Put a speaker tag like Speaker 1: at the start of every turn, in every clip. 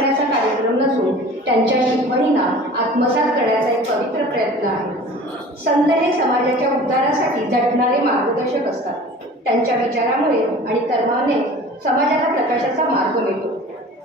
Speaker 1: करण्याचा कार्यक्रम नसून त्यांच्या शिकवणींना आत्मसात करण्याचा एक पवित्र प्रयत्न आहे. संत हे समाजाच्या उद्धारासाठी झटणारे मार्गदर्शक असतात. त्यांच्या विचारामुळे आणि कर्माने समाजाला प्रकाशाचा मार्ग मिळतो.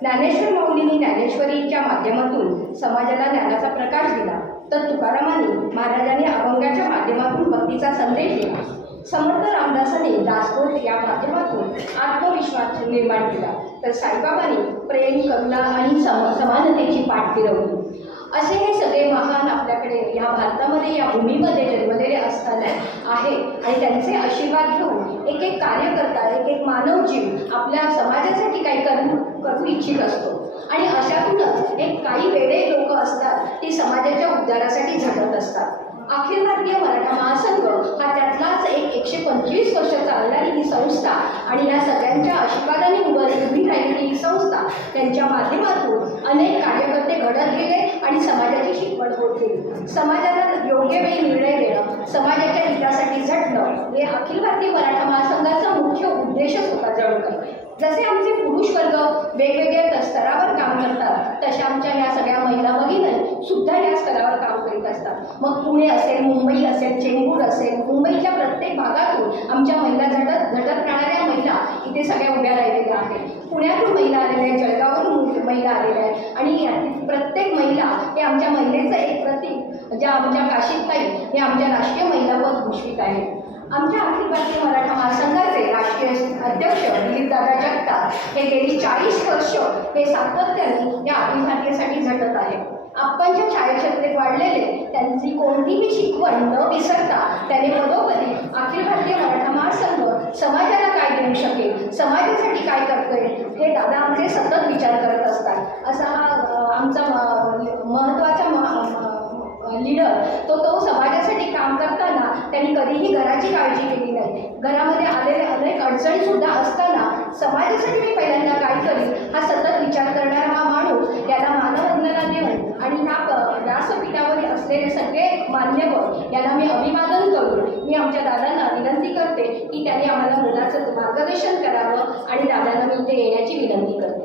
Speaker 1: ज्ञानेश्वर माऊलींनी ज्ञानेश्वरीच्या माध्यमातून समाजाला ज्ञानाचा प्रकाश दिला तर तुकारामांनी महाराजांनी अभंगाच्या माध्यमातून भक्तीचा संदेश दिला. समर्थ रामदासांनी दासबोध या माध्यमातून आत्मविश्वास निर्माण केला. तर साईबाबांनी प्रेम करुणा आणि सम समानतेची पाठ फिरवली. असे हे सगळे महान आपल्याकडे या भारतामध्ये या भूमीमध्ये जन्मलेले असताना आहे आणि त्यांचे आशीर्वाद घेऊन एक एक कार्यकर्ता एक एक मानव जीव आपल्या समाजासाठी काही करू करू इच्छित असतो. आणि अशातूनच एक काही वेळे लोक असतात ती समाजाच्या उद्धारासाठी झटत असतात. अखिल भारतीय मराठा महासंघ हा त्यातलाच एक एकशे पंचवीस वर्ष चालणारी ही संस्था आणि या सगळ्यांच्या आशीर्वादाने उभं उभी राहिलेली ही संस्था त्यांच्या माध्यमातून अनेक कार्यकर्ते घडत गेले आणि समाजाची शिकवण होत गेली. समाजाला योग्य वेळी निर्णय देणं समाजाच्या हितासाठी झटणं हे अखिल भारतीय मराठा महासंघाचा मुख्य उद्देशच होता जणू काही जसे आमचे पुरुष वर्ग वेगवेगळ्या स्तरावर काम करतात तशा आमच्या या सगळ्या महिला भगिनी सुद्धा या स्तरावर काम करीत असतात. मग पुणे असेल मुंबई असेल चेंबूर असेल मुंबईच्या प्रत्येक भागातून आमच्या महिला झटत झटत राहणाऱ्या महिला इथे सगळ्या आहे. पुण्यातून महिला आलेल्या आहेत जळगाववरून महिला आलेल्या आहेत. आणि प्रत्येक महिला हे आमच्या महिलेचं एक प्रतीक ज्या आमच्या काशीताई हे आमच्या राष्ट्रीय महिला पद घोषित आहे आमच्या अखिल भारतीय मराठा महासंघाचे राष्ट्रीय अध्यक्ष दिलीपदादा जगताप हे गेली चाळीस वर्ष हे सातत्याने या अखिल भारतीयसाठी झटत आपण आप्पांच्या छायाछत्रेत वाढलेले त्यांची कोणतीही शिकवण न विसरता त्याने पदोपदी अखिल भारतीय मराठा महासंघ समाजाला काय देऊ शकेल समाजासाठी काय करतोय हे दादा आमचे सतत विचार करत असतात. असा हा आमचा महत्त्वाचा लीडर तो तो समाजासाठी काम करताना त्यांनी कधीही घराची काळजी केली नाही. घरामध्ये आलेले अनेक अडचणीसुद्धा असताना समाजासाठी मी पहिल्यांदा काय करीन हा सतत विचार करणारा हा माणूस याला मानवंदना देऊन आणि ह्या व्यासपीठावर असलेले सगळे मान्यवर याला मी अभिवादन करून मी आमच्या दादांना विनंती करते की त्यांनी आम्हाला मुलाचं मार्गदर्शन करावं आपल्याला मी इथे येण्याची विनंती करते.